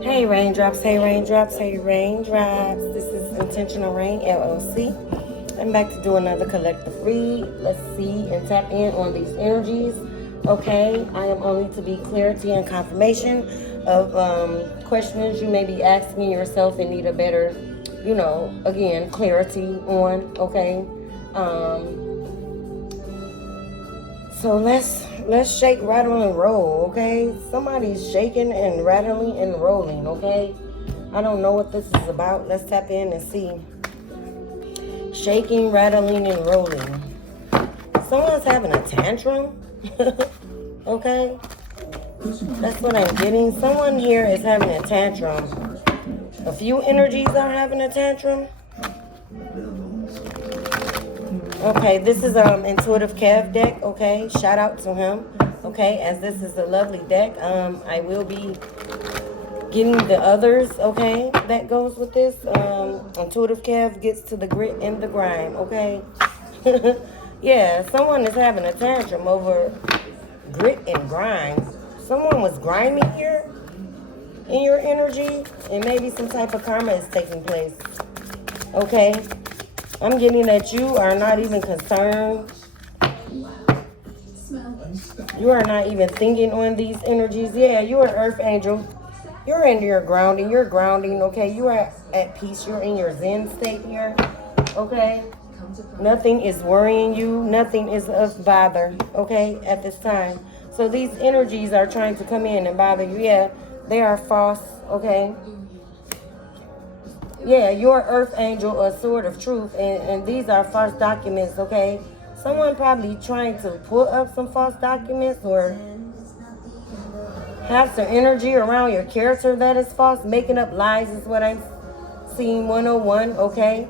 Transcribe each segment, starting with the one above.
Hey raindrops, hey raindrops, hey raindrops. This is Intentional Rain LLC. I'm back to do another collective read. Let's see and tap in on these energies. Okay, I am only to be clarity and confirmation of questions you may be asking yourself and need a better, again, clarity on. Okay. So let's shake, rattle, and roll, okay? Somebody's shaking and rattling and rolling, okay? I don't know what this is about. Let's tap in and see. Shaking, rattling, and rolling. Someone's having a tantrum, okay? That's what I'm getting. Someone here is having a tantrum. A few energies are having a tantrum. Okay, this is Intuitive Kev deck, okay? Shout out to him, okay? As this is a lovely deck. I will be getting the others, okay? That goes with this. Intuitive Kev gets to the grit and the grime, okay? Yeah, someone is having a tantrum over grit and grime. Someone was grimy here in your energy, and maybe some type of karma is taking place, okay? I'm getting that you are not even concerned. You are not even thinking on these energies. Yeah, you are Earth Angel. You're in your grounding. You're grounding, okay? You are at peace. You're in your Zen state here, okay? Nothing is worrying you. Nothing is of bother, okay, at this time. So these energies are trying to come in and bother you. Yeah, they are false, okay? Yeah, you're Earth Angel, a sword of truth, and these are false documents, okay? Someone probably trying to pull up some false documents or have some energy around your character that is false. Making up lies is what I'm seeing. 101, okay?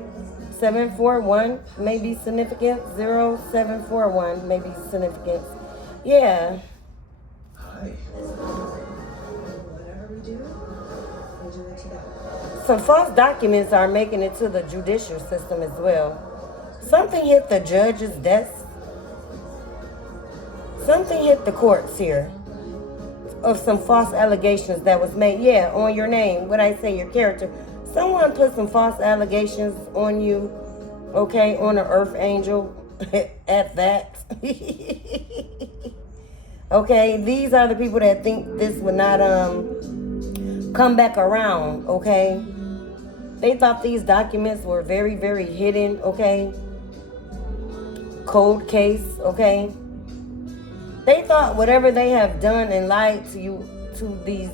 741 may be significant. 0741 may be significant. Yeah. Some false documents are making it to the judicial system as well. Something hit the judge's desk. Something hit the courts here of some false allegations that was made. Yeah, on your name. What I say, your character. Someone put some false allegations on you, okay, on an Earth Angel at that. Okay, these are the people that think this would not come back around, okay? They thought these documents were very, very hidden, okay? Cold case, okay? They thought whatever they have done and lied to you, to these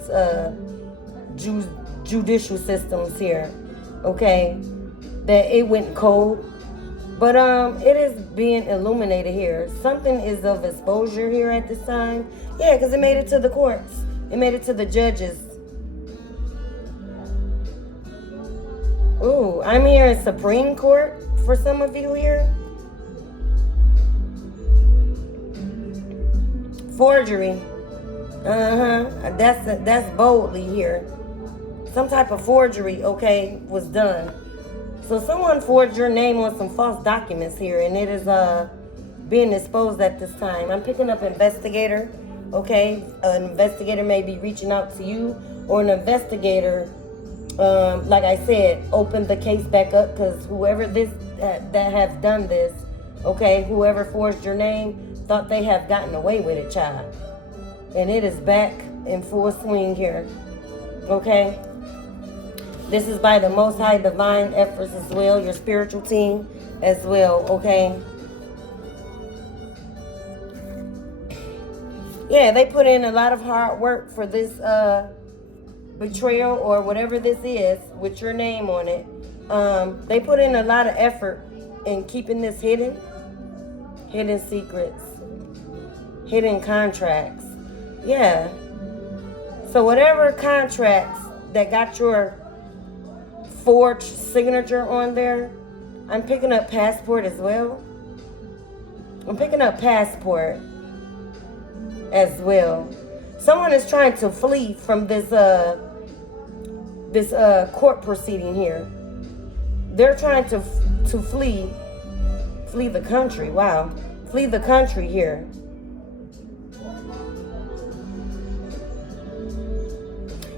judicial systems here, okay, that it went cold. But it is being illuminated here. Something is of exposure here at this time. Yeah, because it made it to the courts. It made it to the judges. Ooh, I'm here in Supreme Court for some of you here. Forgery. That's boldly here. Some type of forgery, okay, was done. So someone forged your name on some false documents here, and it is being exposed at this time. I'm picking up investigator, okay? An investigator may be reaching out to you, or an investigator, like I said, open the case back up, because whoever that have done this, okay, whoever forged your name, thought they have gotten away with it, child. And it is back in full swing here, okay? This is by the Most High Divine efforts as well, your spiritual team as well, okay? Yeah, they put in a lot of hard work for this betrayal or whatever this is with your name on it. They put in a lot of effort in keeping this hidden. Hidden secrets. Hidden contracts. Yeah. So whatever contracts that got your forged signature on there, I'm picking up passport as well. I'm picking up passport as well. Someone is trying to flee from this court proceeding here. They're trying to flee the country. Wow, flee the country here.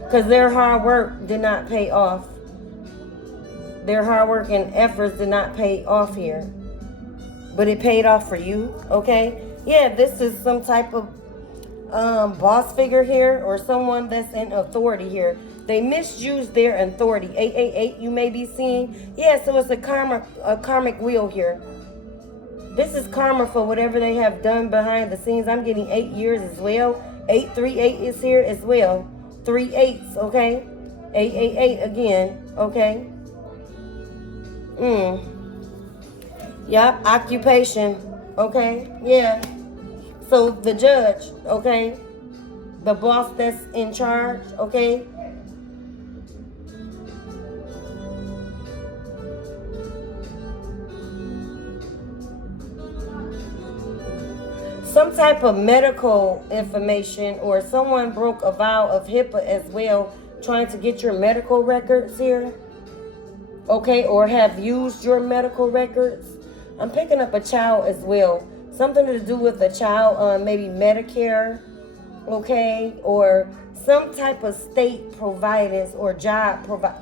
Because their hard work did not pay off. Their hard work and efforts did not pay off here. But it paid off for you, okay? Yeah, this is some type of boss figure here, or someone that's in authority here. They misused their authority. 888 you may be seeing. Yeah, so it's a karmic wheel here. This is karma for whatever they have done behind the scenes. I'm getting 8 years as well. 838 is here as well. 3 8s, okay? 888 again, okay? Yep, occupation, okay? Yeah. So the judge, okay? The boss that's in charge, okay? Some type of medical information, or someone broke a vow of HIPAA as well, trying to get your medical records here. Okay, or have used your medical records. I'm picking up a child as well. Something to do with a child, maybe Medicare, okay, or some type of state providence or job provide.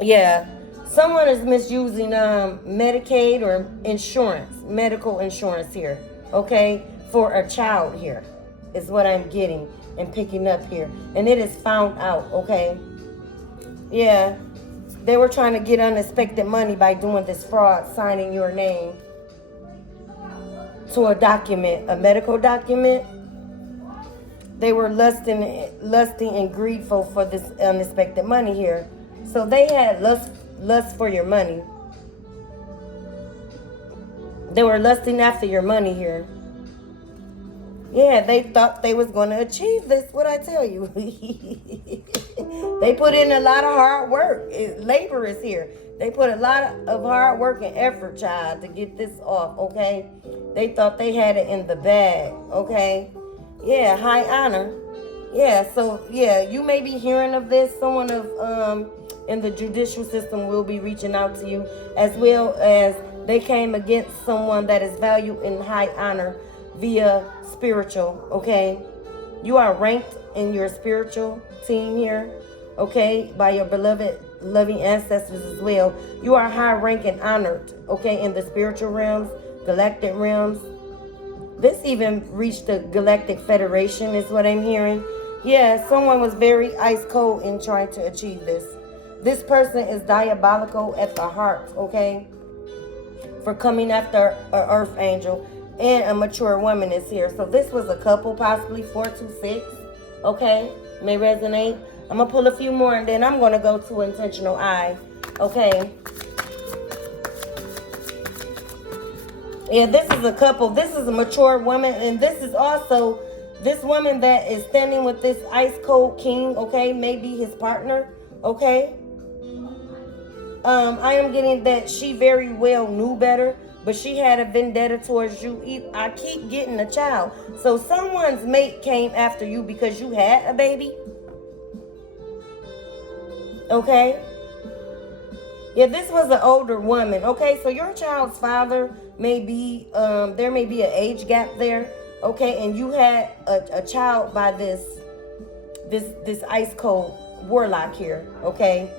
Yeah, someone is misusing Medicaid or insurance, medical insurance here, okay, for a child here, is what I'm getting and picking up here. And it is found out, okay? Yeah, they were trying to get unexpected money by doing this fraud, signing your name to a document, a medical document. They were lusting and greedful for this unexpected money here. So they had lust for your money. They were lusting after your money here. Yeah, they thought they was going to achieve this, what I tell you. They put in a lot of hard work. Labor is here. They put a lot of hard work and effort, child, to get this off, okay? They thought they had it in the bag, okay? Yeah, high honor. Yeah, so, yeah, you may be hearing of this. Someone in the judicial system will be reaching out to you, as well as they came against someone that is valued in high honor via spiritual, okay? You are ranked in your spiritual team here, okay, by your beloved, loving ancestors as well. You are high ranked and honored, okay, in the spiritual realms, galactic realms. This even reached the Galactic Federation is what I'm hearing. Yeah, someone was very ice cold in trying to achieve this. This person is diabolical at the heart, okay, for coming after an earth angel. And a mature woman is here. So this was a couple, possibly 426. Okay, may resonate. I'm gonna pull a few more, and then I'm gonna go to intentional eye. Okay. Yeah, this is a couple. This is a mature woman, and this is also this woman that is standing with this ice cold king. Okay, maybe his partner. Okay. I am getting that she very well knew better, but she had a vendetta towards you. I keep getting a child. So someone's mate came after you because you had a baby. Okay? Yeah, this was an older woman. Okay, so your child's father may be, there may be an age gap there. Okay, and you had a child by this ice cold warlock here. Okay?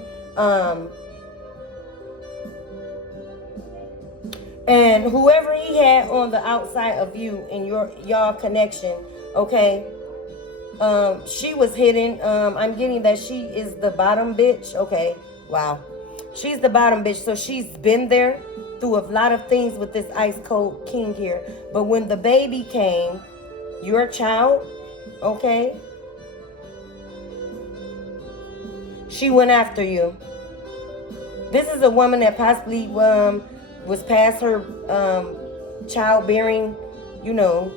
And whoever he had on the outside of you in y'all connection, okay, she was hidden. I'm getting that she is the bottom bitch. Okay, wow. She's the bottom bitch. So she's been there through a lot of things with this ice cold king here. But when the baby came, your child, okay, she went after you. This is a woman that possibly was past her childbearing, you know,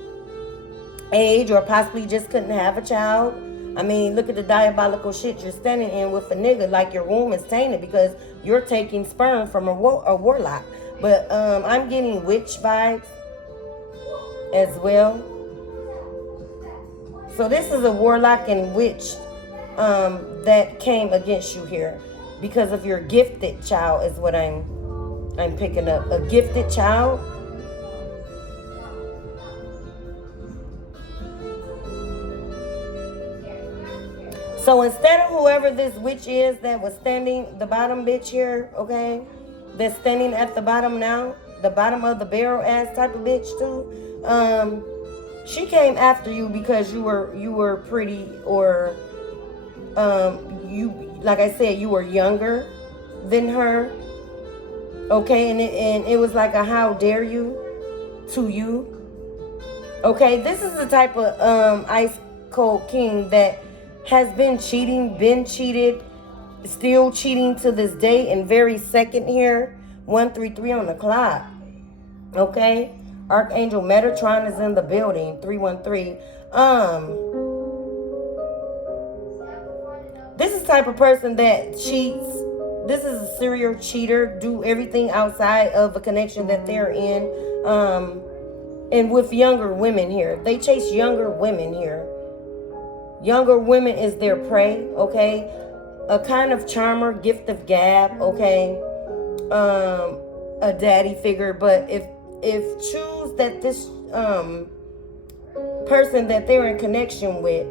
age, or possibly just couldn't have a child. I mean, look at the diabolical shit you're standing in with a nigga, like your womb is tainted because you're taking sperm from a warlock. But I'm getting witch vibes as well. So this is a warlock and witch that came against you here because of your gifted child is what I'm picking up. A gifted child. So instead of whoever this witch is that was standing, the bottom bitch here, okay, that's standing at the bottom now, the bottom of the barrel ass type of bitch too, she came after you because you were pretty, or you, like I said, you were younger than her, okay, and it was like a how dare you to you. Okay, this is the type of ice cold king that has been cheating, been cheated, still cheating to this day, and very second here, 133 on the clock. Okay, Archangel Metatron is in the building, 313. This is the type of person that cheats. This is a serial cheater, do everything outside of a connection that they're in. And with younger women here. They chase younger women here. Younger women is their prey, okay? A kind of charmer, gift of gab, okay? A daddy figure. But if choose that this person that they're in connection with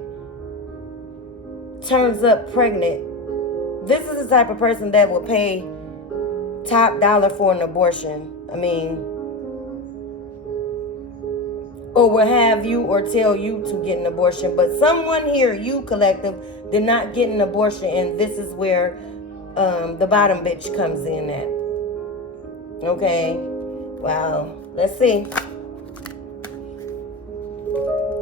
turns up pregnant, this is the type of person that will pay top dollar for an abortion. I mean, or will have you or tell you to get an abortion. But someone here, you collective, did not get an abortion, and this is where the bottom bitch comes in at. Okay. Wow. Let's see.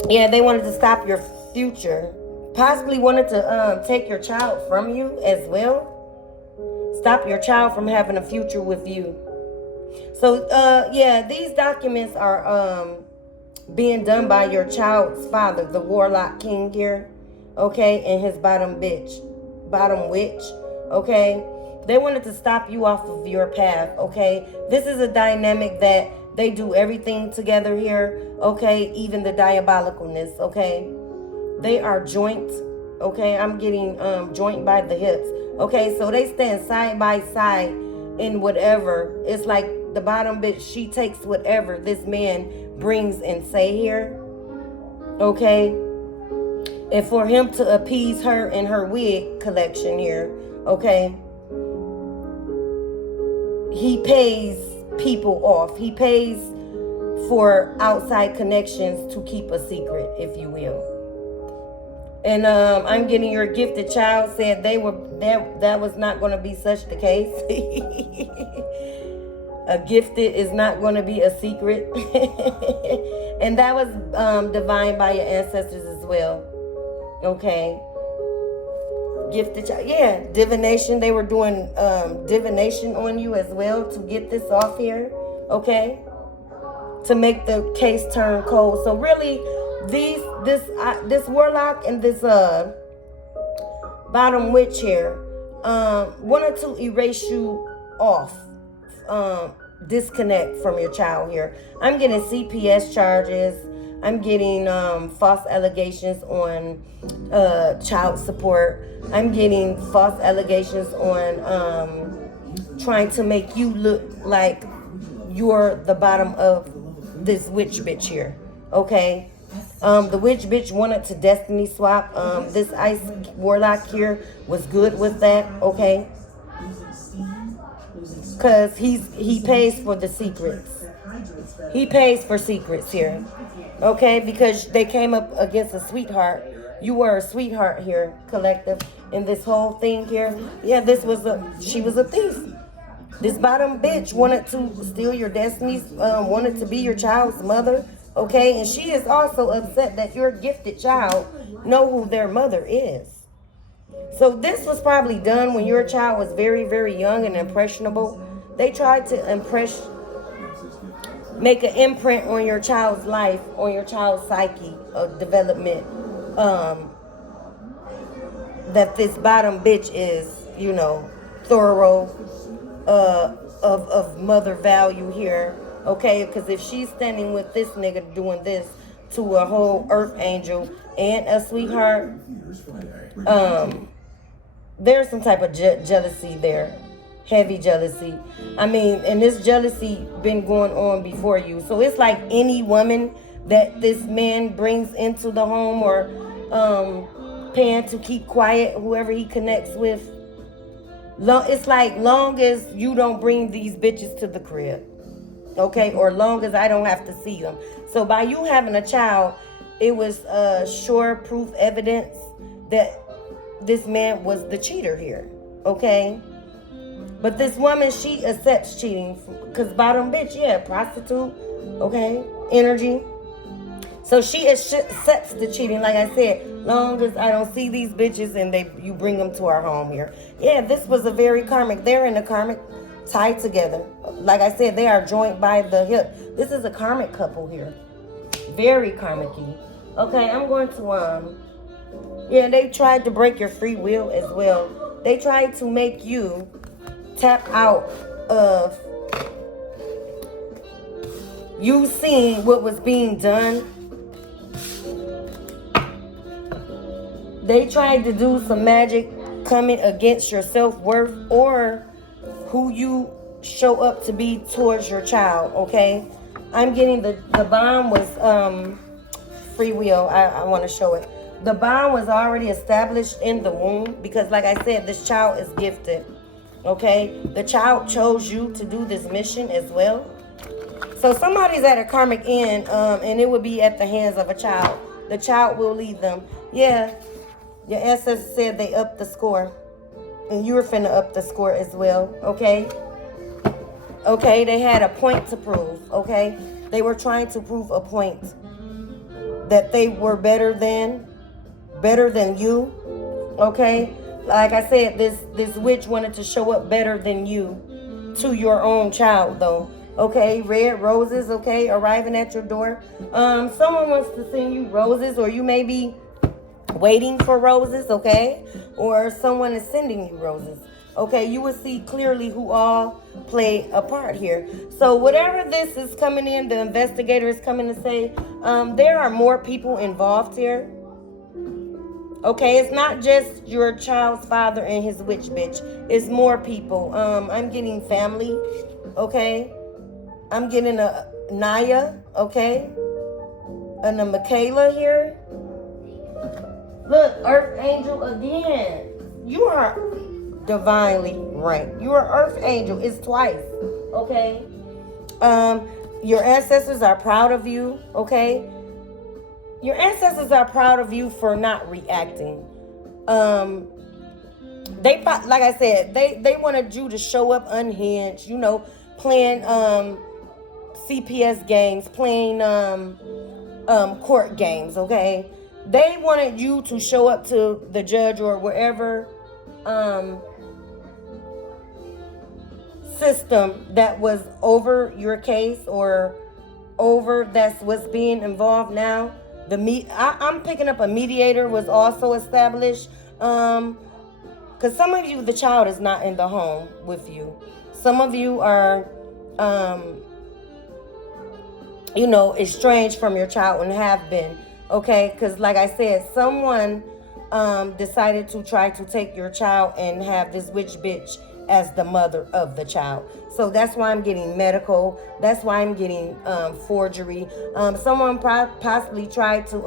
Yeah, they wanted to stop your future. Possibly wanted to take your child from you as well. Stop your child from having a future with you. So, yeah, these documents are being done by your child's father, the warlock king here, okay, and his bottom witch, okay. They wanted to stop you off of your path, okay. This is a dynamic that they do everything together here, okay, even the diabolicalness, okay. They are joint, okay. I'm getting joint by the hips, okay. So they stand side by side in whatever. It's like the bottom bitch, she takes whatever this man brings and say here, okay, and for him to appease her in her wig collection here, okay, he pays people off. He pays for outside connections to keep a secret, if you will. And I'm getting your gifted child said they were that was not going to be such the case. A gifted is not going to be a secret. And that was divine by your ancestors as well. Okay. Gifted child. Yeah, divination. They were doing divination on you as well to get this off here. Okay. To make the case turn cold. So really, this warlock and this bottom witch here wanted to erase you off. Disconnect from your child here. I'm getting CPS charges. I'm getting false allegations on child support. I'm getting false allegations on trying to make you look like you're the bottom of this witch bitch here. Okay. The witch bitch wanted to destiny swap. This ice warlock here was good with that. Okay. Because he pays for the secrets. He pays for secrets here. Okay, because they came up against a sweetheart. You were a sweetheart here, collective, in this whole thing here. Yeah, she was a thief. This bottom bitch wanted to steal your destinies, wanted to be your child's mother. Okay, and she is also upset that your gifted child know who their mother is. So this was probably done when your child was very, very young and impressionable. They tried to make an imprint on your child's life, on your child's psyche of development. That this bottom bitch is, you know, thorough, of mother value here. Okay, because if she's standing with this nigga doing this to a whole earth angel and a sweetheart, there's some type of jealousy there. Heavy jealousy. I mean, and this jealousy been going on before you. So it's like any woman that this man brings into the home or paying to keep quiet, whoever he connects with. It's like long as you don't bring these bitches to the crib, okay, or long as I don't have to see them. So by you having a child, it was sure proof evidence that this man was the cheater here, okay? But this woman, she accepts cheating because bottom bitch, yeah, prostitute, okay, energy. So she accepts the cheating, like I said, long as I don't see these bitches and you bring them to our home here. Yeah, this was a very karmic. They're in a karmic tied together. Like I said, they are joined by the hip. This is a karmic couple here. Very karmic-y. Okay, I'm going to, yeah, they tried to break your free will as well. They tried to make you tap out of you seeing what was being done. They tried to do some magic coming against your self-worth or who you show up to be towards your child, okay? I'm getting the bond was free will. I want to show it. The bond was already established in the womb because, like I said, this child is gifted, okay? The child chose you to do this mission as well. So somebody's at a karmic end, and it would be at the hands of a child. The child will lead them. Yeah, your ancestors said they upped the score, and you were finna up the score as well, okay? Okay, they had a point to prove, okay? They were trying to prove a point that they were better than you, okay? Like I said, this witch wanted to show up better than you to your own child, though. Okay, red roses, okay, arriving at your door. Someone wants to send you roses, or you may be waiting for roses, okay? Or someone is sending you roses. Okay, you will see clearly who all play a part here. So whatever this is coming in, the investigator is coming to say, there are more people involved here. Okay, it's not just your child's father and his witch bitch. It's more people. I'm getting family, okay? I'm getting a Naya, okay? And a Michaela here. Look, Earth Angel again. You are divinely right. You are Earth Angel. It's twice, okay? Your ancestors are proud of you, okay? Your ancestors are proud of you for not reacting. They, like I said, they wanted you to show up unhinged, you know, playing CPS games, playing court games, okay? They wanted you to show up to the judge or wherever system that was over your case or over that's what's being involved now. I'm picking up a mediator was also established. Because some of you, the child is not in the home with you. Some of you are, you know, estranged from your child and have been. Okay, because like I said, someone decided to try to take your child and have this witch bitch as the mother of the child. So that's why I'm getting medical. That's why I'm getting forgery. Someone possibly tried to,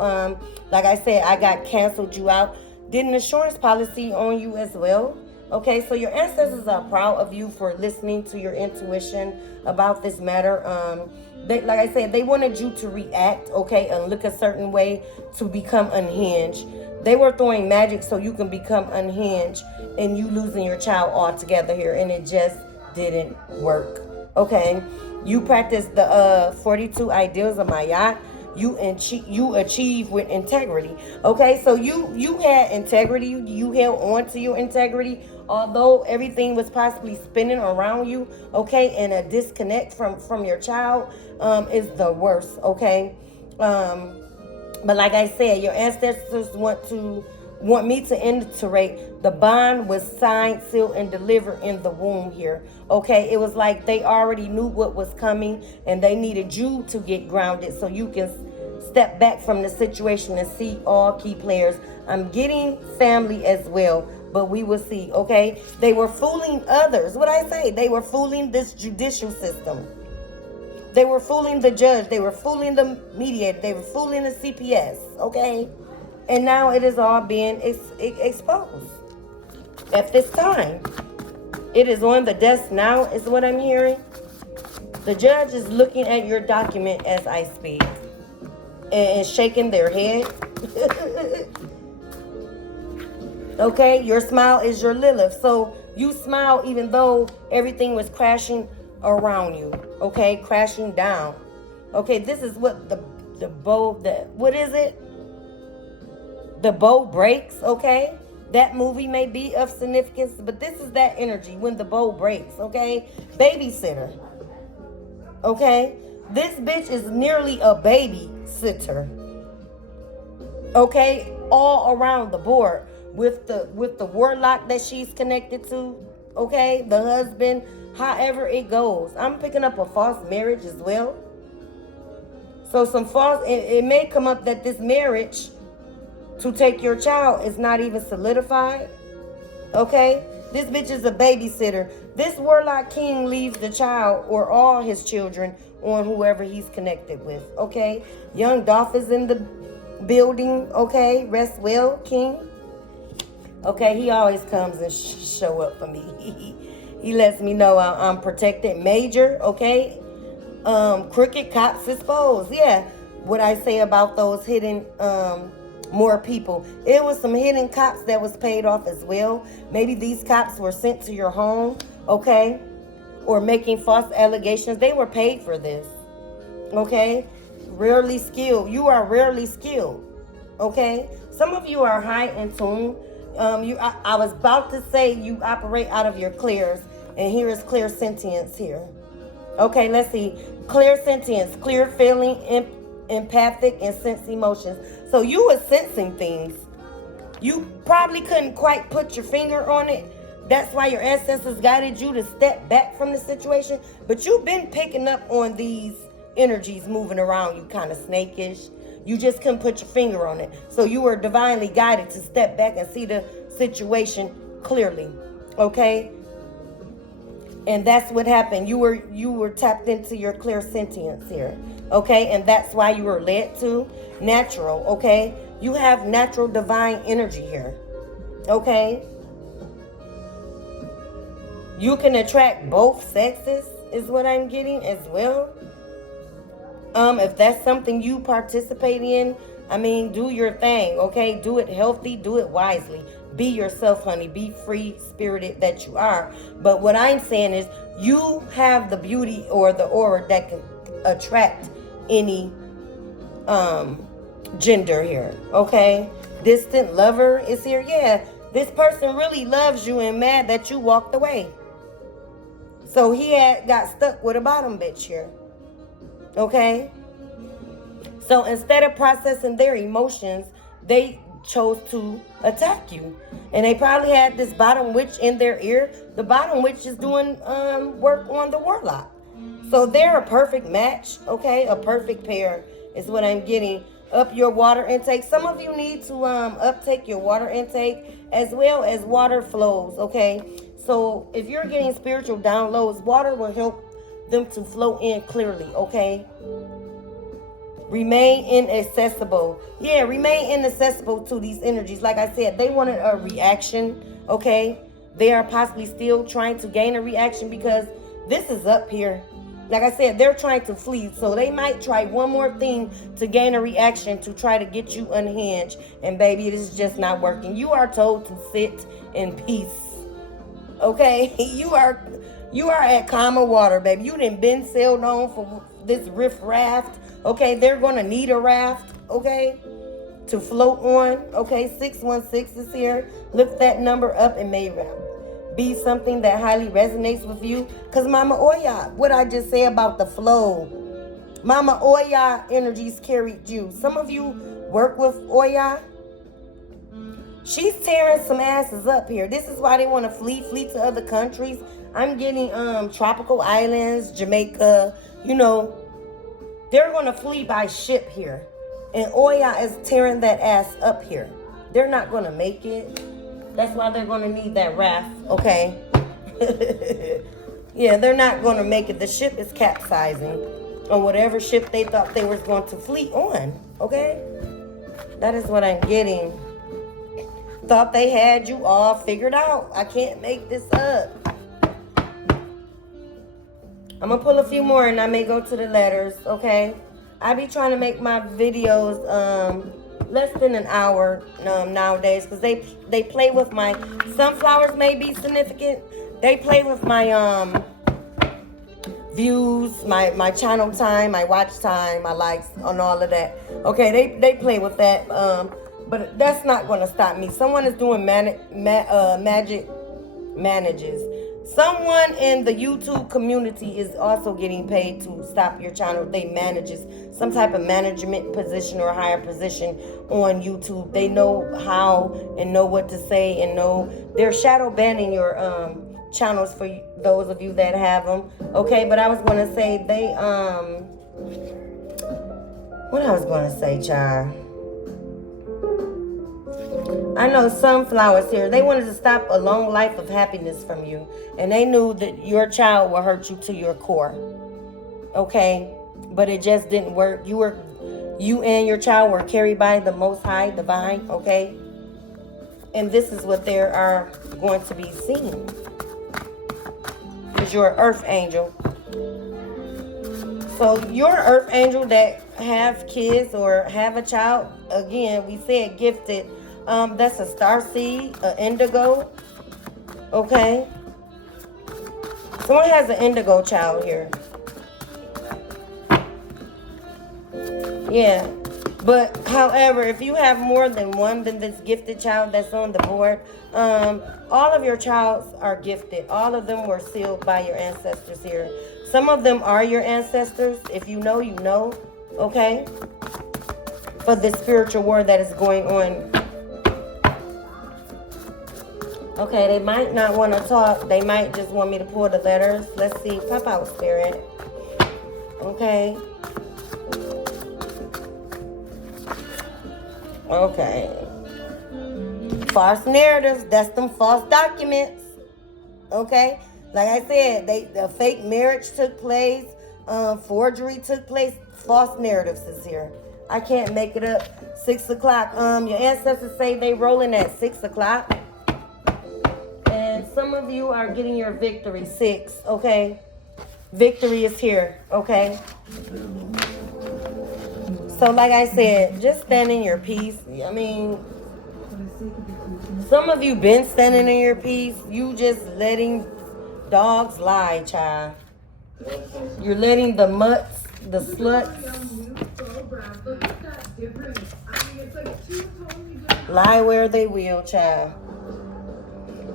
like I said, I got canceled you out. Did an insurance policy on you as well. Okay, so your ancestors are proud of you for listening to your intuition about this matter. Like I said, they wanted you to react, okay, and look a certain way to become unhinged. They were throwing magic so you can become unhinged and you losing your child altogether here, and it just didn't work, okay? You practiced the 42 ideals of Mayat. You achieve with integrity, okay? So you had integrity. You held on to your integrity, although everything was possibly spinning around you, okay? And a disconnect from your child is the worst, okay? But like I said, your ancestors want me to iterate. The bond was signed, sealed, and delivered in the womb here. Okay, it was like they already knew what was coming, and they needed you to get grounded so you can step back from the situation and see all key players. I'm getting family as well, but we will see. Okay, they were fooling others. What I say? They were fooling this judicial system. They were fooling the judge. They were fooling the mediator. They were fooling the CPS. Okay. And now it is all being exposed at this time. It is on the desk now, is what I'm hearing. The judge is looking at your document as I speak and shaking their head. Okay, your smile is your Lilith. So you smile even though everything was crashing around you. Okay, crashing down. Okay, this is what the bow, what is it? The bow breaks, okay? That movie may be of significance, but this is that energy when the bow breaks, okay? Babysitter, okay? This bitch is nearly a babysitter, okay? All around the board with the warlock that she's connected to, okay? The husband, however it goes. I'm picking up a false marriage as well. So some false, it may come up that this marriage to take your child is not even solidified. Okay? This bitch is a babysitter. This warlock king leaves the child or all his children on whoever he's connected with. Okay? Young Dolph is in the building. Okay? Rest well, king. Okay? He always comes and show up for me. He lets me know I'm protected. Major. Okay? Crooked cops exposed. Yeah. What I say about those hidden more people. It was some hidden cops that was paid off as well. Maybe these cops were sent to your home, okay? Or making false allegations. They were paid for this, okay? Rarely skilled. You are rarely skilled, okay? Some of you are high in tune. I was about to say you operate out of your clears, and here is clear sentience here. Okay, let's see. Clear sentience, clear feeling, empathic, and sense emotions. So you were sensing things. You probably couldn't quite put your finger on it. That's why your ancestors guided you to step back from the situation. But you've been picking up on these energies moving around you, kind of snakish. You just couldn't put your finger on it. So you were divinely guided to step back and see the situation clearly. Okay? And that's what happened. You were tapped into your clear sentience here. Okay? And that's why you were led to natural. Okay? You have natural divine energy here. Okay? You can attract both sexes is what I'm getting as well. If that's something you participate in, I mean, do your thing. Okay? Do it healthy. Do it wisely. Be yourself, honey. Be free-spirited that you are. But what I'm saying is you have the beauty or the aura that can attract any gender here. Okay? Distant lover is here. Yeah, this person really loves you and mad that you walked away. So he got stuck with a bottom bitch here. Okay? So instead of processing their emotions, they chose to attack you. And they probably had this bottom witch in their ear. The bottom witch is doing work on the warlock. So they're a perfect match, okay? A perfect pair is what I'm getting. Up your water intake. Some of you need to uptake your water intake as well as water flows, okay? So if you're getting spiritual downloads, water will help them to flow in clearly, okay? Remain inaccessible. Yeah, remain inaccessible to these energies. Like I said, they wanted a reaction, okay? They are possibly still trying to gain a reaction because this is up here. Like I said, they're trying to flee. So they might try one more thing to gain a reaction to try to get you unhinged. And baby, it is just not working. You are told to sit in peace, okay? You are at calmer water, baby. You done been sailed on for this riff raft. Okay, they're going to need a raft, okay, to float on. Okay, 616 is here. Lift that number up and may be something that highly resonates with you. Because Mama Oya, what I just say about the flow, Mama Oya energies carried you. Some of you work with Oya. She's tearing some asses up here. This is why they want to flee to other countries. I'm getting tropical islands, Jamaica, you know. They're going to flee by ship here. And Oya is tearing that ass up here. They're not going to make it. That's why they're going to need that raft, okay? Yeah, they're not going to make it. The ship is capsizing on whatever ship they thought they were going to flee on, okay? That is what I'm getting. Thought they had you all figured out. I can't make this up. I'm going to pull a few more and I may go to the letters, okay? I be trying to make my videos less than an hour nowadays because they play with my sunflowers may be significant. They play with my views, my channel time, my watch time, my likes, and all of that. Okay, they play with that, but that's not going to stop me. Someone is doing magic manages. Someone in the YouTube community is also getting paid to stop your channel. They manages some type of management position or higher position on YouTube. They know how and know what to say and know they're shadow banning your channels for those of you that have them. Okay, but I was going to say they what I was going to say, child. I know sunflowers here. They wanted to stop a long life of happiness from you. And they knew that your child will hurt you to your core. Okay? But it just didn't work. You and your child were carried by the Most High Divine. Okay? And this is what they are going to be seeing. Because you're an earth angel. So you're an earth angel that have kids or have a child. Again, we said gifted. That's a star seed, an indigo. Okay. Someone has an indigo child here. Yeah. But, however, if you have more than one than this gifted child that's on the board, all of your childs are gifted. All of them were sealed by your ancestors here. Some of them are your ancestors. If you know, you know. Okay. For this spiritual war that is going on. Okay, they might not want to talk. They might just want me to pull the letters. Let's see. Pop out, Spirit. Okay. Okay. False narratives. That's them false documents. Okay. Like I said, the fake marriage took place. Forgery took place. False narratives is here. I can't make it up. 6 o'clock. Your ancestors say they rolling at 6 o'clock. Some of you are getting your victory. 6, okay? Victory is here, okay? So like I said, just stand in your peace. I mean, some of you been standing in your peace. You just letting dogs lie, child. You're letting the mutts, the sluts, lie where they will, child.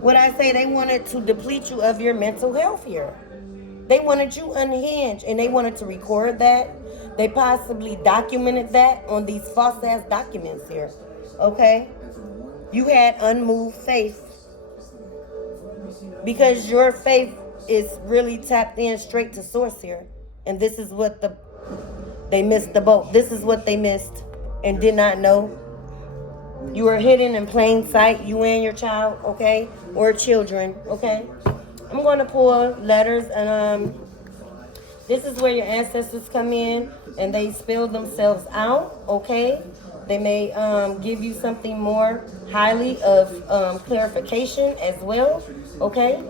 What I say, they wanted to deplete you of your mental health here. They wanted you unhinged, and they wanted to record that. They possibly documented that on these false-ass documents here. Okay? You had unmoved faith. Because your faith is really tapped in straight to source here. And this is what they missed the boat. This is what they missed and did not know. You are hidden in plain sight, you and your child, okay? Or children, okay? I'm going to pull letters, and this is where your ancestors come in, and they spill themselves out, okay? They may give you something more highly of clarification as well, okay?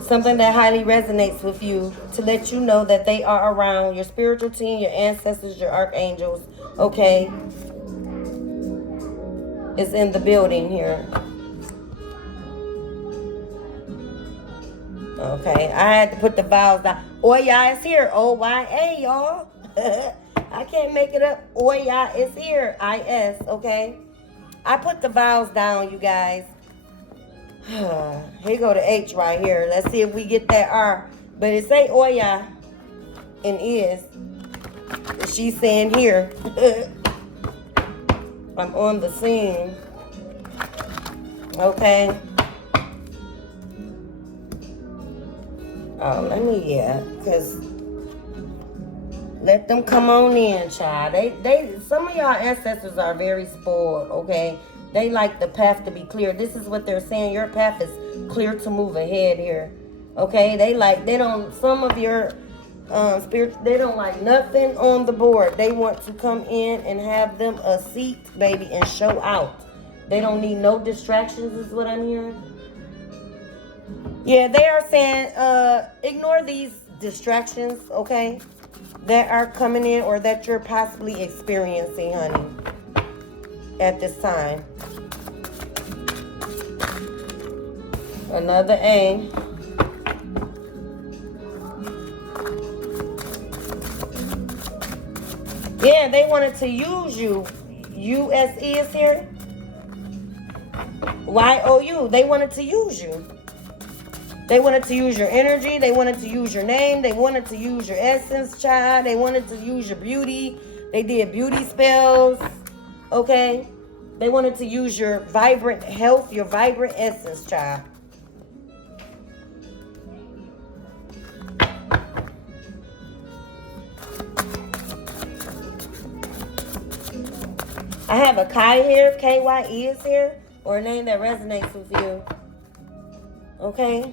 Something that highly resonates with you to let you know that they are around, your spiritual team, your ancestors, your archangels, okay? Is in the building here. Okay, I had to put the vowels down. Oya is here. O-Y-A, y'all. I can't make it up. Oya is here. I-S, okay? I put the vowels down, you guys. Here go the H right here. Let's see if we get that R. But it say Oya and is. She's saying here. I'm on the scene. Okay. Oh, because let them come on in, child. Some of y'all ancestors are very spoiled, okay? They like the path to be clear. This is what they're saying. Your path is clear to move ahead here, okay? Some of your Spirit, they don't like nothing on the board. They want to come in and have them a seat, baby, and show out. They don't need no distractions, is what I'm hearing. Yeah, they are saying ignore these distractions, okay, that are coming in or that you're possibly experiencing, honey, at this time. Another A. Yeah, they wanted to use you. USE is here. YOU. They wanted to use you. They wanted to use your energy. They wanted to use your name. They wanted to use your essence, child. They wanted to use your beauty. They did beauty spells. Okay? They wanted to use your vibrant health, your vibrant essence, child. I have a Kai here. KYE is here. Or a name that resonates with you. Okay?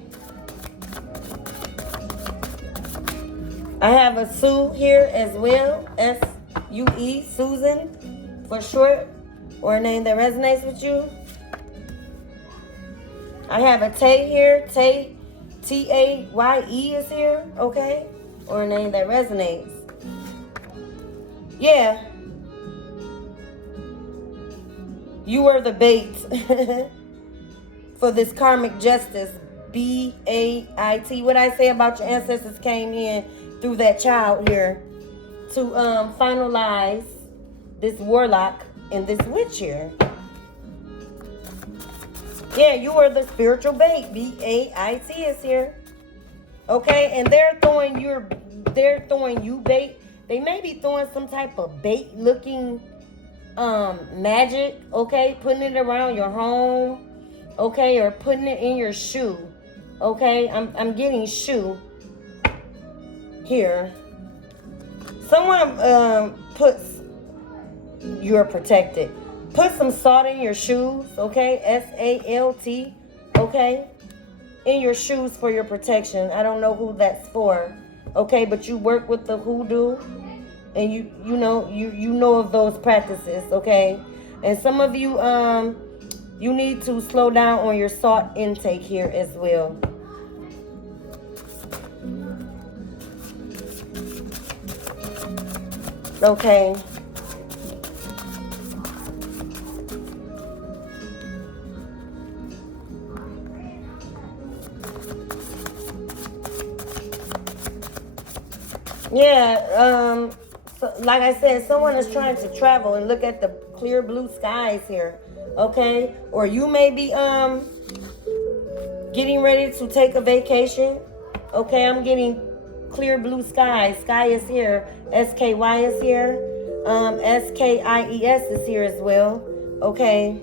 I have a Sue here as well. SUE, Susan, for short. Or a name that resonates with you. I have a Tay here. Tay, TAYE is here. Okay? Or a name that resonates. Yeah. You were the bait for this karmic justice. BAIT. What I say about your ancestors came in through that child here to finalize this warlock and this witch here. Yeah, you are the spiritual bait. BAIT is here. Okay, and they're throwing you bait. They may be throwing some type of bait looking magic, okay, putting it around your home, okay, or putting it in your shoe. Okay, I'm getting shoe here. Someone puts, you're protected. Put some salt in your shoes, okay? SALT, okay? In your shoes for your protection. I don't know who that's for, okay? But you work with the hoodoo, and you know of those practices, okay? And some of you you need to slow down on your salt intake here as well. Okay. Yeah, so, like I said, someone is trying to travel and look at the clear blue skies here, okay? Or you may be getting ready to take a vacation, okay? I'm getting clear blue skies. Sky is here. SKY is here. SKIES is here as well, okay?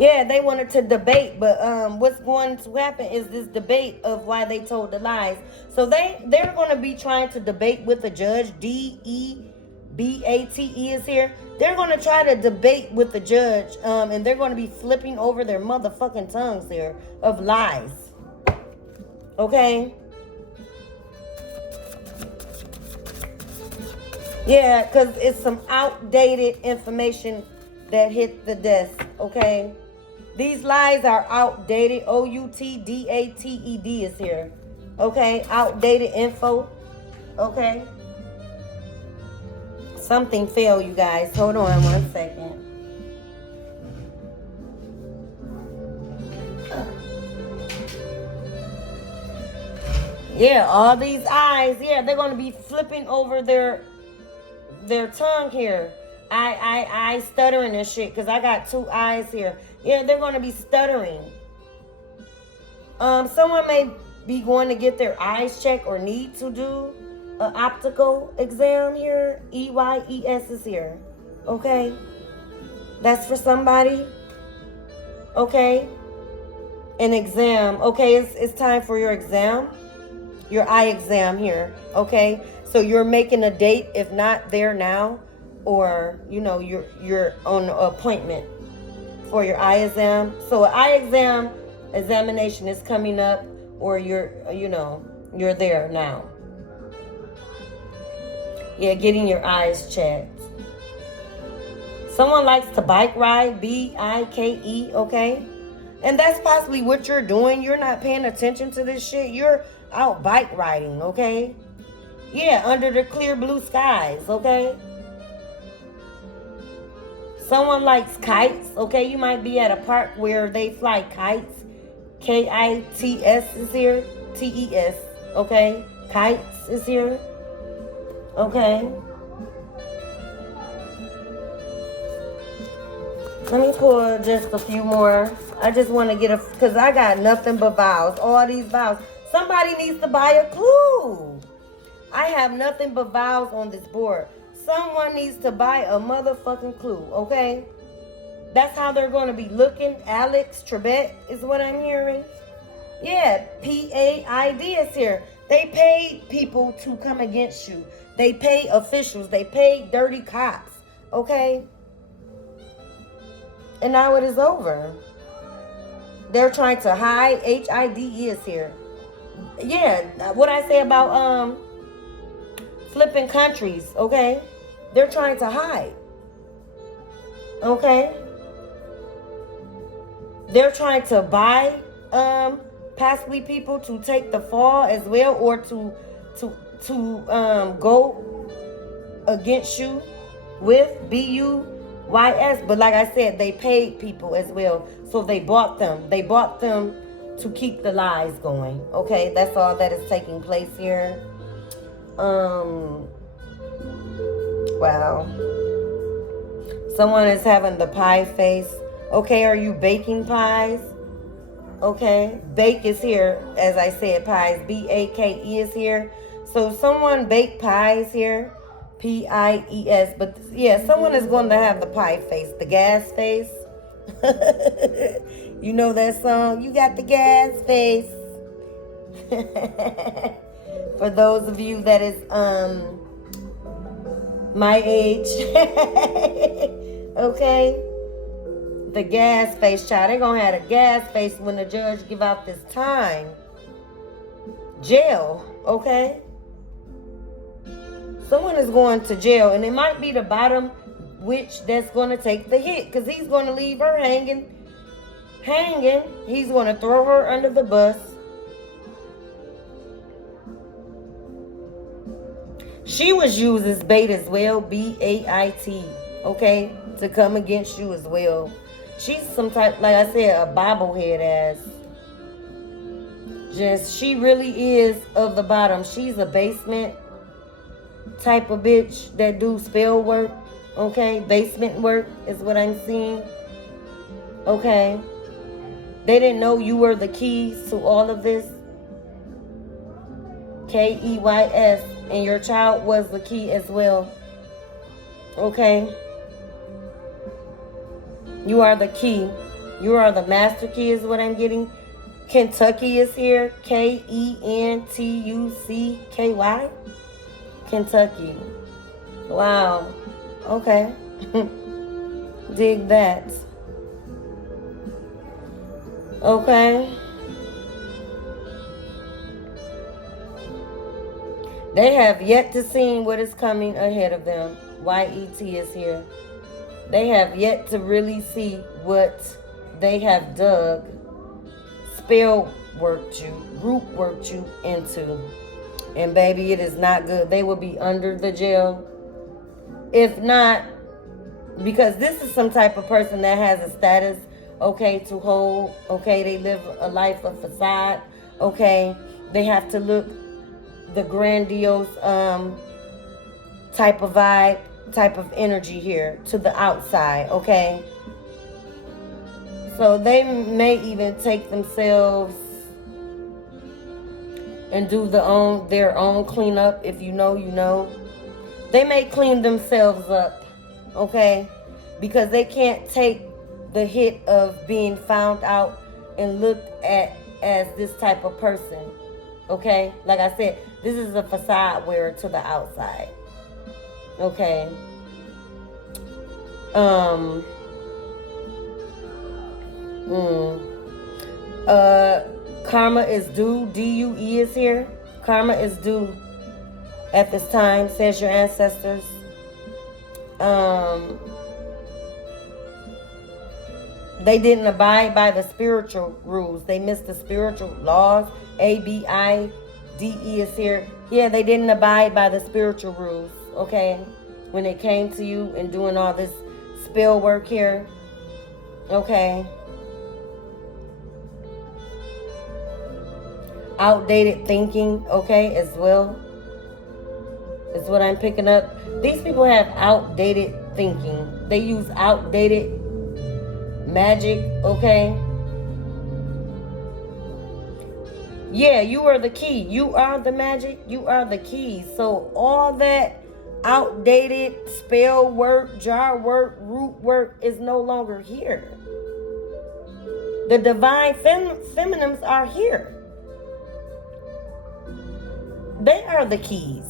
Yeah, they wanted to debate, but what's going to happen is this debate of why they told the lies. So they're going to be trying to debate with the judge. DEBATE is here. They're going to try to debate with the judge, and they're going to be flipping over their motherfucking tongues here of lies. Okay? Yeah, because it's some outdated information that hit the desk, okay? These lies are outdated. OUTDATED is here. Okay? Outdated info. Okay? Something fell, you guys. Hold on 1 second. Yeah, all these eyes. Yeah, they're going to be flipping over their tongue here. I stuttering and shit because I got 2 eyes here. Yeah, they're going to be stuttering. Someone may be going to get their eyes checked or need to do an optical exam here. EYES is here. Okay? That's for somebody. Okay? An exam. Okay, it's time for your exam. Your eye exam here. Okay? So you're making a date, if not there now, or you're on an appointment for your eye exam. So an eye exam examination is coming up, or you're, you know, you're there now. Yeah, getting your eyes checked. Someone likes to bike ride, B-I-K-E, okay? And that's possibly what you're doing. You're not paying attention to this shit. You're out bike riding, okay? Yeah, under the clear blue skies, okay? Someone likes kites, okay? You might be at a park where they fly kites. K-I-T-S is here. T-E-S, okay? Kites is here. Okay. Let me pull just a few more. I just want to get because I got nothing but vows. All these vows. Somebody needs to buy a clue. I have nothing but vows on this board. Someone needs to buy a motherfucking clue, okay? That's how they're going to be looking. Alex Trebek is what I'm hearing. Yeah, P-A-I-D is here. They paid people to come against you. They pay officials. They pay dirty cops, okay? And now it is over. They're trying to hide. H-I-D-E is here. Yeah, what I say about flipping countries, okay? They're trying to hide. Okay? They're trying to buy possibly people to take the fall as well, or to go against you with B-U-Y-S. But like I said, they paid people as well. So they bought them. They bought them to keep the lies going. Okay, that's all that is taking place here. Wow. Someone is having the pie face. Okay, are you baking pies? Okay, bake is here. As I said, pies. B-A-K-E is here. So someone baked pies here. P-I-E-S. But yeah, someone is going to have the pie face. The gas face. You know that song? You got the gas face. For those of you that is my age. Okay? The gas face, child. They're going to have a gas face when the judge give out this time. Jail. Okay? Someone is going to jail. And it might be the bottom witch that's going to take the hit. Because he's going to leave her hanging. He's going to throw her under the bus. She was used as bait as well. B-A-I-T. Okay? To come against you as well. She's some type, like I said, a bobblehead ass. Just, she really is of the bottom. She's a basement type of bitch that do spell work. Okay? Basement work is what I'm seeing. Okay? They didn't know you were the keys to all of this. K-E-Y-S. And your child was the key as well. Okay? You are the key. You are the master key is what I'm getting. Kentucky is here. K-E-N-T-U-C-K-Y. Kentucky. Wow. Okay. Dig that. Okay. They have yet to see what is coming ahead of them. Y-E-T is here. They have yet to really see what they have dug, spell worked you, root worked you into. And baby, it is not good. They will be under the jail. If not, because this is some type of person that has a status, okay, to hold. Okay, they live a life of facade. Okay, they have to look the grandiose type of vibe, type of energy here to the outside, okay? So they may even take themselves and do their own cleanup. If you know, you know. They may clean themselves up, okay? Because they can't take the hit of being found out and looked at as this type of person, okay? Like I said, this is a facade wearer to the outside. Okay. Karma is due. D-U-E is here. Karma is due at this time, says your ancestors. They didn't abide by the spiritual rules. They missed the spiritual laws. A-B-I-D-E is here. Yeah, they didn't abide by the spiritual rules, okay? When it came to you and doing all this spell work here, okay? Outdated thinking, okay, as well, is what I'm picking up. These people have outdated thinking. They use outdated magic, okay? Yeah, you are the key. You are the magic. You are the key. So all that outdated spell work, jar work, root work is no longer here. The divine feminines are here. They are the keys.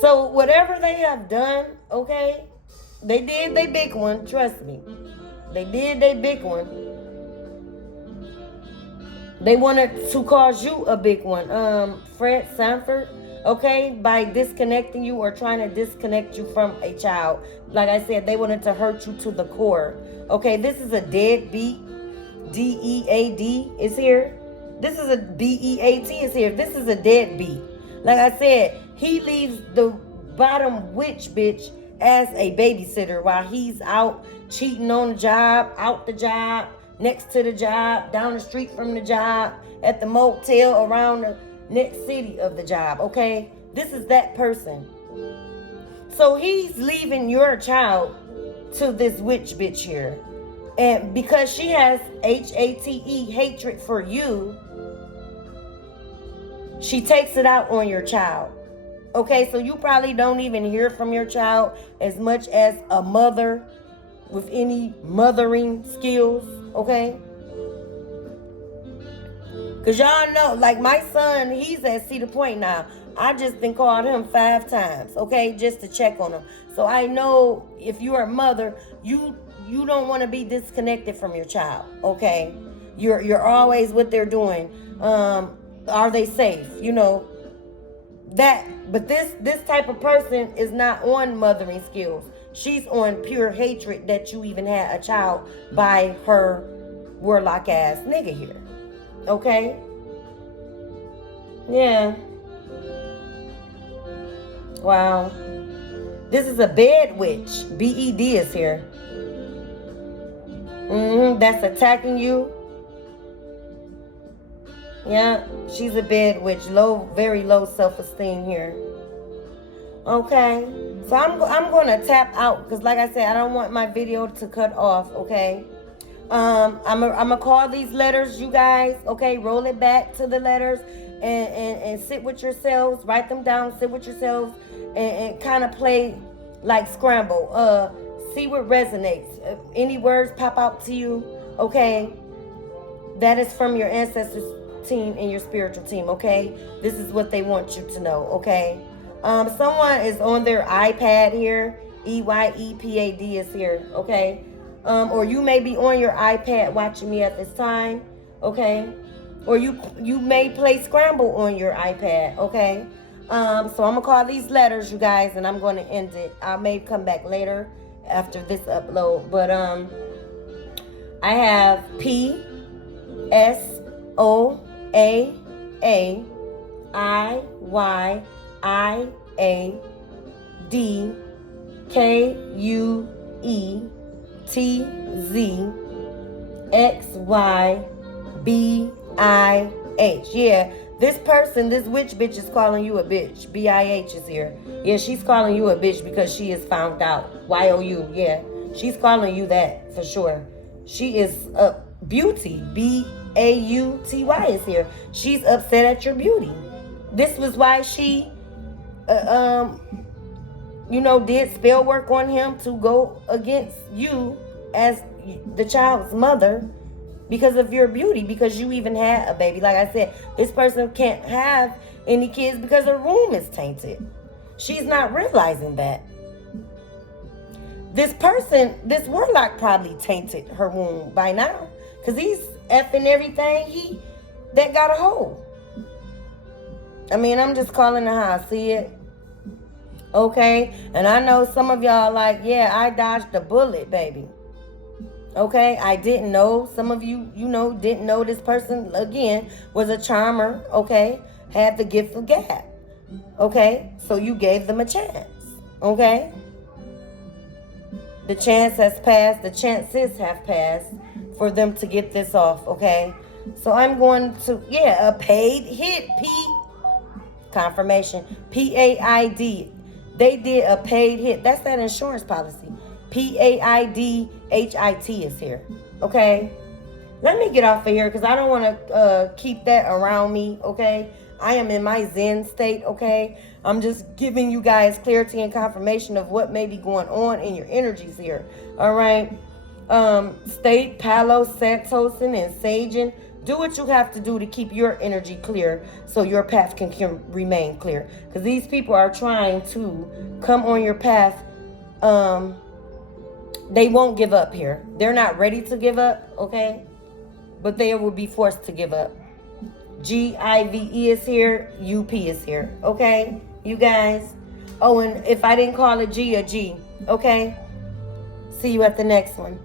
So whatever they have done, okay, they did their big one, trust me. They did their big one. They wanted to cause you a big one. Fred Sanford, okay, by disconnecting you or trying to disconnect you from a child. Like I said, they wanted to hurt you to the core. Okay, this is a deadbeat. D-E-A-D is here. This is a B-E-A-T is here. This is a deadbeat. Like I said, he leaves the bottom witch bitch as a babysitter while he's out cheating on the job, out the job, next to the job, down the street from the job, at the motel, around the next city of the job, okay? This is that person. So he's leaving your child to this witch bitch here. And because she has H-A-T-E, hatred for you, she takes it out on your child. Okay, so you probably don't even hear from your child as much as a mother with any mothering skills, okay? Because y'all know, like my son, he's at Cedar Point now. I just been called him 5 times, okay, just to check on him. So I know if you're a mother, you don't want to be disconnected from your child, okay? You're always what they're doing. Are they safe? You know, that. But this type of person is not on mothering skills. She's on pure hatred that you even had a child by her warlock ass nigga here. Okay? Yeah. Wow. This is a bed witch. B-E-D is here. That's attacking you. Yeah, she's a bed witch. Very low self-esteem here. Okay, so I'm gonna tap out because, like I said, I don't want my video to cut off. Okay, I'm gonna call these letters, you guys. Okay, roll it back to the letters and sit with yourselves. Write them down. Sit with yourselves and kind of play like scramble. See what resonates. Any words pop out to you. Okay, that is from your ancestors team and your spiritual team, okay? This is what they want you to know, okay? Someone is on their iPad here. E-Y-E-P-A-D is here, okay? Or you may be on your iPad watching me at this time, okay? Or you may play Scramble on your iPad, okay? So I'm gonna call these letters, you guys, and I'm gonna end it. I may come back later after this upload, but I have P S O A A I Y I A D K U E T Z X Y B I H. Yeah, this person, this witch bitch is calling you a bitch. B-I-H is here. Yeah, she's calling you a bitch because she is found out. Y-O-U, yeah. She's calling you that for sure. She is a beauty. B-A-U-T-Y is here. She's upset at your beauty. This was why she, did spell work on him to go against you as the child's mother because of your beauty, because you even had a baby. Like I said, this person can't have any kids because her womb is tainted. She's not realizing that. This person, this warlock probably tainted her womb by now. Because he's effing everything that got a hold. I mean, I'm just calling it how I see it. Okay? And I know some of y'all like, yeah, I dodged a bullet, baby. Okay? I didn't know. Some of you, didn't know this person, again, was a charmer. Okay? Had the gift of gab. Okay? So you gave them a chance. Okay? The chance has passed. The chances have passed for them to get this off. Okay? So I'm going to, a paid hit. Confirmation. PAID. They did a paid hit. That's that insurance policy. PAIDHIT is here. Okay? Let me get off of here because I don't want to keep that around me. Okay? I am in my Zen state. Okay? I'm just giving you guys clarity and confirmation of what may be going on in your energies here. All right? State, Palo, Santosin, and Saging. Do what you have to do to keep your energy clear so your path can remain clear. Because these people are trying to come on your path. They won't give up here. They're not ready to give up, okay? But they will be forced to give up. GIVE is here. UP is here, okay? You guys. Oh, and if I didn't call it G, a G, okay? See you at the next one.